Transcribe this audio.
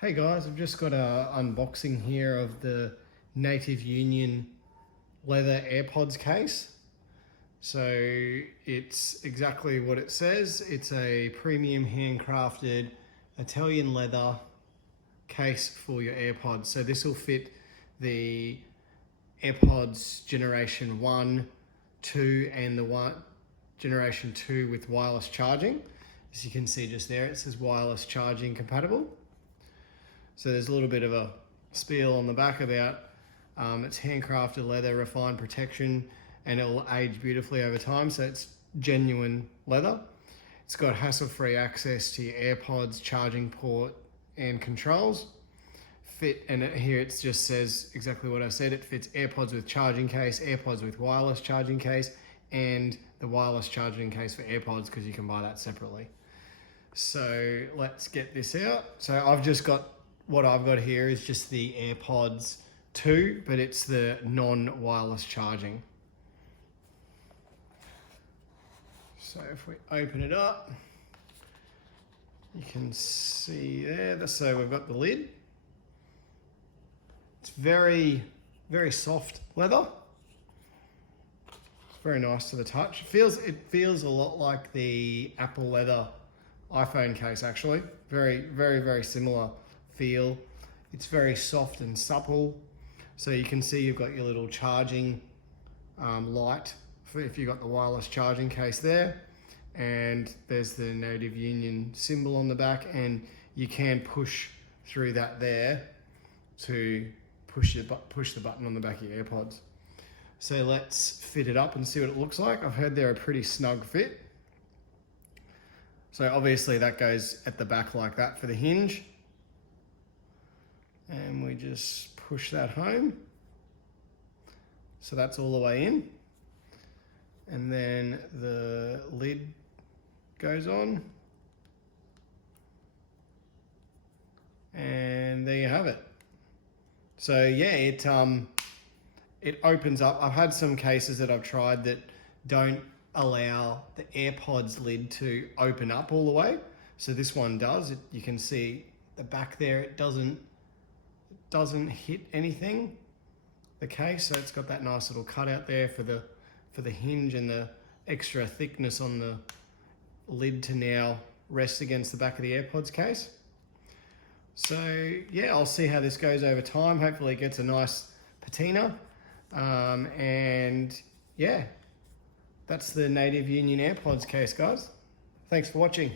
Hey guys, I've just got a unboxing here of the Native Union leather AirPods case. So it's exactly what it says. It's a premium handcrafted Italian leather case for your AirPods. So this will fit the AirPods Generation 1, 2 and the Generation 2 with wireless charging. As you can see just there, it says wireless charging compatible. So there's a little bit of a spiel on the back about it's handcrafted leather, refined protection, and it will age beautifully over time. So it's genuine leather. It's got hassle-free access to your AirPods, charging port, and controls. Here it just says exactly what I said. It fits AirPods with charging case, AirPods with wireless charging case, and the wireless charging case for AirPods, because you can buy that separately. So let's get this out. So what I've got here is just the Airpods 2, but it's the non-wireless charging. So if we open it up, you can see there, so we've got the lid. It's very, very soft leather. Very nice to the touch. It feels a lot like the Apple leather iPhone case actually. Very, very, very similar feel. It's very soft and supple. So you can see you've got your little charging light for if you've got the wireless charging case there. And there's the Native Union symbol on the back, and you can push through that there to push the button on the back of your AirPods. So let's fit it up and see what it looks like. I've heard they're a pretty snug fit. So obviously that goes at the back like that for the hinge. And we just push that home. So that's all the way in. And then the lid goes on. And there you have it. So yeah, it opens up. I've had some cases that I've tried that don't allow the AirPods lid to open up all the way. So this one does. You can see the back there, it doesn't hit anything, the case. So it's got that nice little cutout there for the hinge and the extra thickness on the lid to now rest against the back of the AirPods case. So yeah, I'll see how this goes over time. Hopefully it gets a nice patina. And yeah, that's the Native Union AirPods case, guys. Thanks for watching.